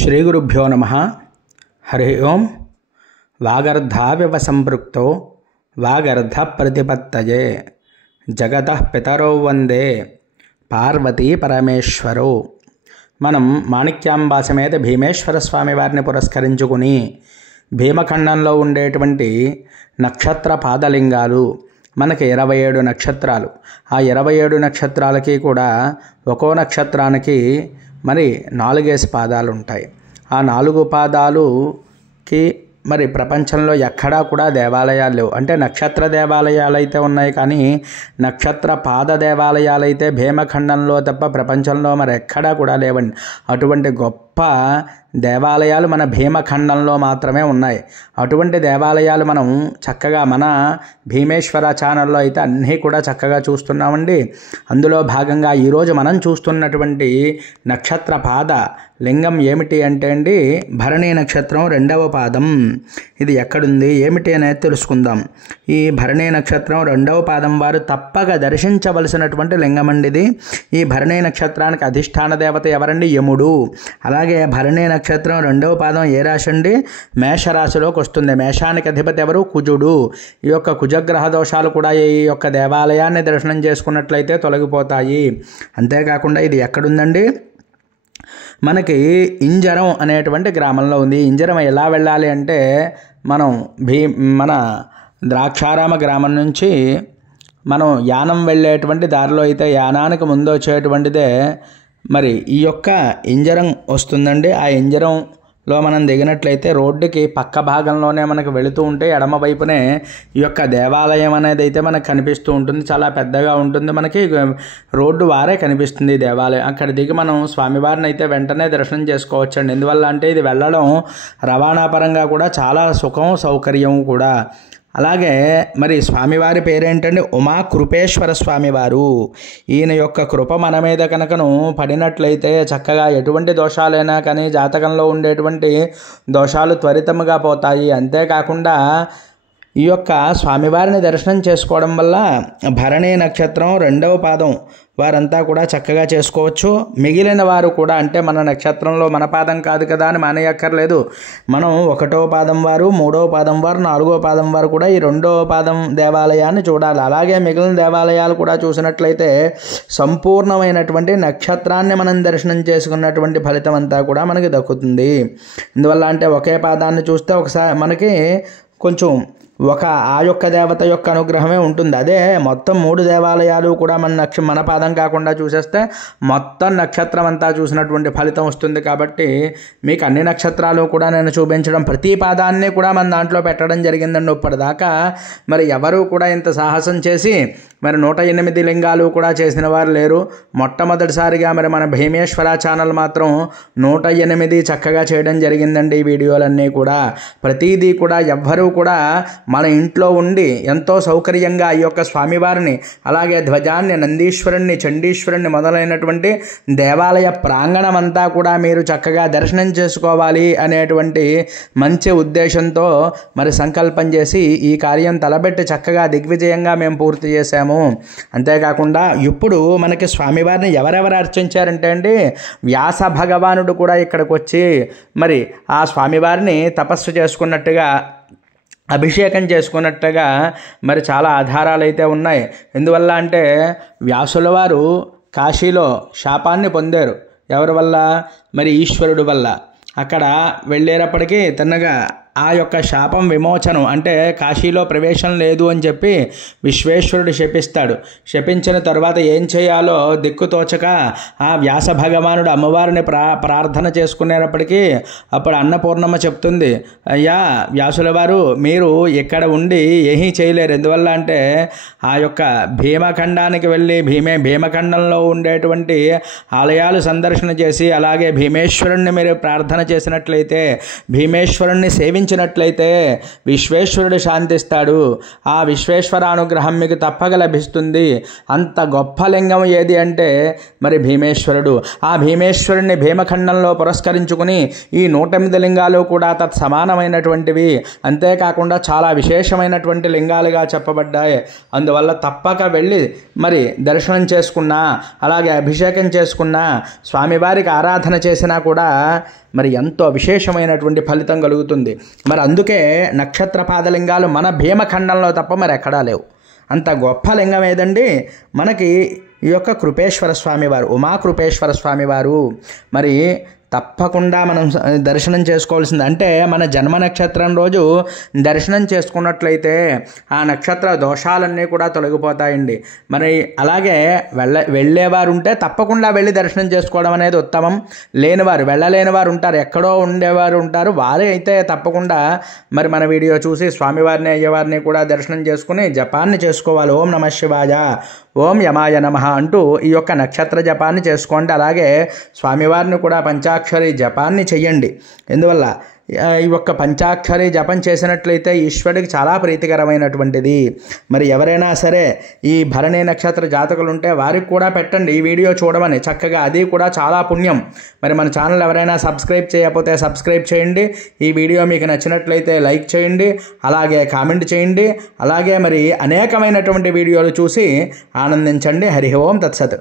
శ్రీగురుభ్యో నమః. హరి ఓం. వాగర్ధావివ సంపృక్తో వాగర్ధ ప్రతిపత్తయే జగతః పితరౌ వందే పార్వతీ పరమేశ్వరో. మనం మాణిక్యాంబా సమేత భీమేశ్వర స్వామి వారిని పురస్కరించుకుని భీమఖండంలో ఉండేటువంటి నక్షత్ర పాదలింగాలు మనకి 27 నక్షత్రాలు. ఆ 27 నక్షత్రాలకి కూడా ఒక్కో నక్షత్రానికి మరి 4 పాదాలు ఉంటాయి. ఆ 4 పాదాలుకి మరి ప్రపంచంలో ఎక్కడా కూడా దేవాలయాలు లేవు. అంటే నక్షత్ర దేవాలయాలు అయితే ఉన్నాయి, కానీ నక్షత్ర పాద దేవాలయాలు అయితే భీమఖండంలో తప్ప ప్రపంచంలో మరి ఎక్కడా కూడా లేవండి. అటువంటి గొప్ప దేవాలయాలు మన భీమఖండంలో మాత్రమే ఉన్నాయి. అటువంటి దేవాలయాలు మనం చక్కగా మన భీమేశ్వర ఛానల్లో అయితే అన్నీ కూడా చక్కగా చూస్తున్నామండి. అందులో భాగంగా ఈరోజు మనం చూస్తున్నటువంటి నక్షత్ర పాద లింగం ఏమిటి అంటే అండి, భరణీ నక్షత్రం 2వ పాదం. ఇది ఎక్కడుంది ఏమిటి అనేది తెలుసుకుందాం. ఈ భరణీ నక్షత్రం 2వ పాదం వారు తప్పక దర్శించవలసినటువంటి లింగం అండి ఇది. ఈ భరణీ నక్షత్రానికి అధిష్టాన దేవత ఎవరండి? యముడు. అలాగే భరణీ నక్షత్రం 2వ పాదం ఏ రాశి అండి? మేషరాశిలోకి వస్తుంది. మేషానికి అధిపతి ఎవరు? కుజుడు. ఈ యొక్క కుజగ్రహ దోషాలు కూడా ఈ యొక్క దేవాలయాన్ని దర్శనం చేసుకున్నట్లయితే తొలగిపోతాయి. అంతేకాకుండా ఇది ఎక్కడుందండి? మనకి ఇంజరం అనేటువంటి గ్రామంలో ఉంది. ఇంజరం ఎలా వెళ్ళాలి అంటే మనం మన ద్రాక్షారామ గ్రామం నుంచి మనం యానం వెళ్ళేటువంటి దారిలో అయితే యానానికి ముందు వచ్చేటువంటిదే మరి ఈ యొక్క ఇంజరం వస్తుందండి. ఆ ఇంజరంలో మనం దిగినట్లయితే రోడ్డుకి పక్క భాగంలోనే మనకు వెళుతూ ఉంటే ఎడమ వైపునే ఈ యొక్క దేవాలయం అనేది అయితే మనకు కనిపిస్తూ ఉంటుంది. చాలా పెద్దగా ఉంటుంది. మనకి రోడ్డు వారే కనిపిస్తుంది ఈ దేవాలయం. అక్కడ దిగి మనం స్వామివారిని అయితే వెంటనే దర్శనం చేసుకోవచ్చండి. ఎందువల్ల అంటే ఇది వెళ్ళడం రవాణా పరంగా కూడా చాలా సుఖం సౌకర్యం కూడా. అలాగే మరి స్వామివారి పేరేంటంటే ఉమా కృపేశ్వర స్వామివారు. ఈయన యొక్క కృప మన మీద కనుకను పడినట్లయితే చక్కగా ఎటువంటి దోషాలైనా కానీ జాతకంలో ఉండేటువంటి దోషాలు త్వరితముగా పోతాయి. అంతేకాకుండా ఈ యొక్క స్వామివారిని దర్శనం చేసుకోవడం వల్ల భరణీ నక్షత్రం 2వ పాదం వారంతా కూడా చక్కగా చేసుకోవచ్చు. మిగిలిన వారు కూడా అంటే మన నక్షత్రంలో మన పాదం కాదు కదా అని మానేయక్కర్లేదు. మనం 1వ పాదం వారు, 3వ పాదం వారు, 4వ పాదం వారు కూడా ఈ 2వ పాదం దేవాలయాన్ని చూడాలి. అలాగే మిగిలిన దేవాలయాలు కూడా చూసినట్లయితే సంపూర్ణమైనటువంటి నక్షత్రాన్ని మనం దర్శనం చేసుకున్నటువంటి ఫలితం అంతా కూడా మనకి దక్కుతుంది. ఇందువల్ల అంటే ఒకే పాదాన్ని చూస్తే ఒకసారి మనకి కొంచెం ఆ యొక్క దేవత యొక్క అనుగ్రహమే ఉంటుంది. అదే మొత్తం 3 దేవాలయాలు కూడా మన పాదం కాకుండా చూసేస్తే మొత్తం నక్షత్రం అంతా చూసినటువంటి ఫలితం వస్తుంది. కాబట్టి మీకు అన్ని నక్షత్రాలు కూడా నేను చూపించడం, ప్రతి పాదాన్ని కూడా మన దాంట్లో పెట్టడం జరిగిందండి. ఇప్పటిదాకా మరి ఎవరు కూడా ఇంత సాహసం చేసి మరి 108 లింగాలు కూడా చేసిన వారు లేరు. మొట్టమొదటిసారిగా మరి మన భీమేశ్వర ఛానల్ మాత్రం 108 చక్కగా చేయడం జరిగిందండి. ఈ వీడియోలన్నీ కూడా ప్రతిదీ కూడా ఎవ్వరూ కూడా మన ఇంట్లో ఉండి ఎంతో సౌకర్యంగా ఈ యొక్క స్వామివారిని, అలాగే ధ్వజాన్ని, నందీశ్వరుణ్ణి, చండీశ్వరుణ్ణి మొదలైనటువంటి దేవాలయ ప్రాంగణం అంతా కూడా మీరు చక్కగా దర్శనం చేసుకోవాలి అనేటువంటి మంచి ఉద్దేశంతో మరి సంకల్పం చేసి ఈ కార్యం తలబెట్టి చక్కగా దిగ్విజయంగా మేము పూర్తి చేశాము. అంతేకాకుండా ఇప్పుడు మనకి స్వామివారిని ఎవరెవరు అర్చించారంటే అండి, వ్యాస భగవానుడు కూడా ఇక్కడికి వచ్చి మరి ఆ స్వామివారిని తపస్సు చేసుకున్నట్టుగా, అభిషేకం చేసుకున్నట్టుగా మరి చాలా ఆధారాలు అయితే ఉన్నాయి. ఎందువల్ల అంటే వ్యాసుల వారు కాశీలో శాపాన్ని పొందారు. ఎవరి వల్ల? మరి ఈశ్వరుడు వల్ల. అక్కడ వెళ్ళేటప్పటికీ తిన్నగా ఆ యొక్క శాపం విమోచనం అంటే కాశీలో ప్రవేశం లేదు అని చెప్పి విశ్వేశ్వరుడు శపిస్తాడు. శపించిన తర్వాత ఏం చేయాలో దిక్కుతోచక ఆ వ్యాస భగవానుడు అమ్మవారిని ప్రార్థన చేసుకునేటప్పటికీ అప్పుడు అన్నపూర్ణమ్మ చెప్తుంది, అయ్యా వ్యాసుల వారు మీరు ఇక్కడ ఉండి ఏమీ చేయలేరు. ఎందువల్ల అంటే ఆ యొక్క భీమఖండానికి వెళ్ళి భీమఖండంలో ఉండేటువంటి ఆలయాలు సందర్శన చేసి అలాగే భీమేశ్వరుణ్ణి మీరు ప్రార్థన చేసినట్లయితే, భీమేశ్వరుణ్ణి సేవించినట్లయితే విశ్వేశ్వరుడు శాంతిస్తాడు. ఆ విశ్వేశ్వర అనుగ్రహం మీకు తప్పక లభిస్తుంది. అంత గొప్ప లింగం ఏది అంటే మరి భీమేశ్వరుడు. ఆ భీమేశ్వరుణ్ణి భీమఖండంలో పురస్కరించుకుని ఈ 108 లింగాలు కూడా తత్సమానమైనటువంటివి. అంతేకాకుండా చాలా విశేషమైనటువంటి లింగాలుగా చెప్పబడ్డాయి. అందువల్ల తప్పక వెళ్ళి మరి దర్శనం చేసుకున్నా, అలాగే అభిషేకం చేసుకున్నా, స్వామివారికి ఆరాధన చేసినా కూడా మరి ఎంతో విశేషమైనటువంటి ఫలితం కలుగుతుంది. మరి అందుకే నక్షత్ర పాదలింగాలు మన భీమఖండంలో తప్ప మరి ఎక్కడా లేవు. అంత గొప్ప లింగం ఏదండి మనకి ఈ యొక్క కృపేశ్వర స్వామి వారు, ఉమాకృపేశ్వర స్వామి వారు. మరి తప్పకుండా మనం దర్శనం చేసుకోవాల్సింది. అంటే మన జన్మ నక్షత్రం రోజు దర్శనం చేసుకున్నట్లయితే ఆ నక్షత్ర దోషాలన్నీ కూడా తొలగిపోతాయండి. మరి అలాగే వెళ్ళేవారు ఉంటే తప్పకుండా వెళ్ళి దర్శనం చేసుకోవడం అనేది ఉత్తమం. వెళ్ళలేని వారు ఉంటారు, ఎక్కడో ఉండేవారు ఉంటారు, వారే అయితే తప్పకుండా మరి మన వీడియో చూసి స్వామివారిని అయ్యవారిని కూడా దర్శనం చేసుకుని జపాన్ని చేసుకోవాలి. ఓం నమః శివాయ, ఓం యమాయ నమః అంటూ ఈ యొక్క నక్షత్ర జపాన్ని చేసుకోండి. అలాగే స్వామివారిని కూడా పంచాక్షరి జపాన్ని చెయ్యండి. ఎందువల్ల ఈ యొక్క పంచాక్షరి జపం చేసినట్లయితే ఈశ్వరుడికి చాలా ప్రీతికరమైనటువంటిది. మరి ఎవరైనా సరే ఈ భరణి నక్షత్ర జాతకులు ఉంటే వారికి కూడా పెట్టండి ఈ వీడియో చూడమని చక్కగా, అది కూడా చాలా పుణ్యం. మరి మన ఛానల్ ఎవరైనా సబ్స్క్రైబ్ చేయకపోతే సబ్స్క్రైబ్ చేయండి. ఈ వీడియో మీకు నచ్చినట్లయితే లైక్ చేయండి, అలాగే కామెంట్ చేయండి. అలాగే మరి అనేకమైనటువంటి వీడియోలు చూసి ఆనందించండి. హరి ఓం తత్సత్.